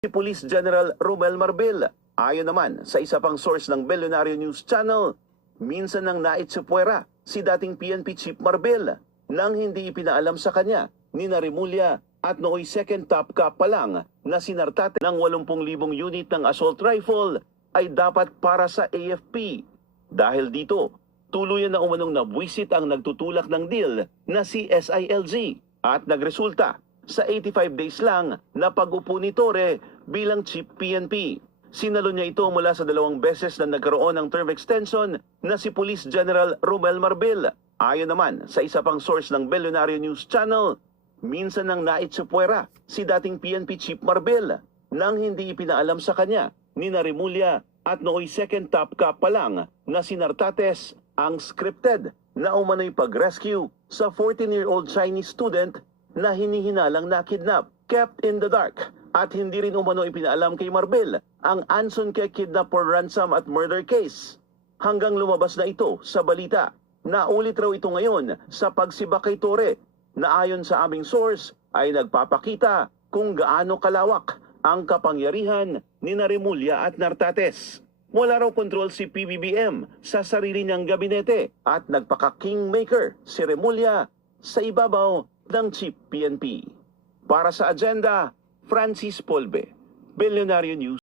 si Police General Romel Marbil. Ayon naman sa isa pang source ng Bellionario News Channel, minsan nang naitsupwera si dating PNP Chief Marbil nang hindi ipinaalam sa kanya ni Narimulya at nooy second top cap pa lang na sinartate ng 80,000 unit ng assault rifle ay dapat para sa AFP. Dahil dito, tuluyan na umanong nabwisit ang nagtutulak ng deal na si SILG at nagresulta sa 85 days lang na pag-upo ni Torre bilang Chief PNP. Sinalo niya ito mula sa dalawang beses na nagkaroon ng term extension na si Police General Romel Marbil. Ayon naman sa isa pang source ng Bellionario News Channel, minsan nang naitsupwera si dating PNP Chief Marbil nang hindi ipinaalam sa kanya ni Narimulya at nooy second top cap pa lang na sinartates ang scripted na umano'y pag-rescue sa 14-year-old Chinese student na hinihinalang na kidnap, kept in the dark at hindi rin umano ipinaalam kay Marbil ang Anson kay kidnap for ransom at murder case. Hanggang lumabas na ito sa balita. Naulit raw ito ngayon sa pagsibak kay Tore na ayon sa aming source ay nagpapakita kung gaano kalawak ang kapangyarihan ni Narimulya at Nartates. Wala raw kontrol si PBBM sa sarili niyang gabinete at nagpaka-kingmaker si Remulla sa ibabaw ng Chief PNP. Para sa agenda, Francis Polbe, Billionario News.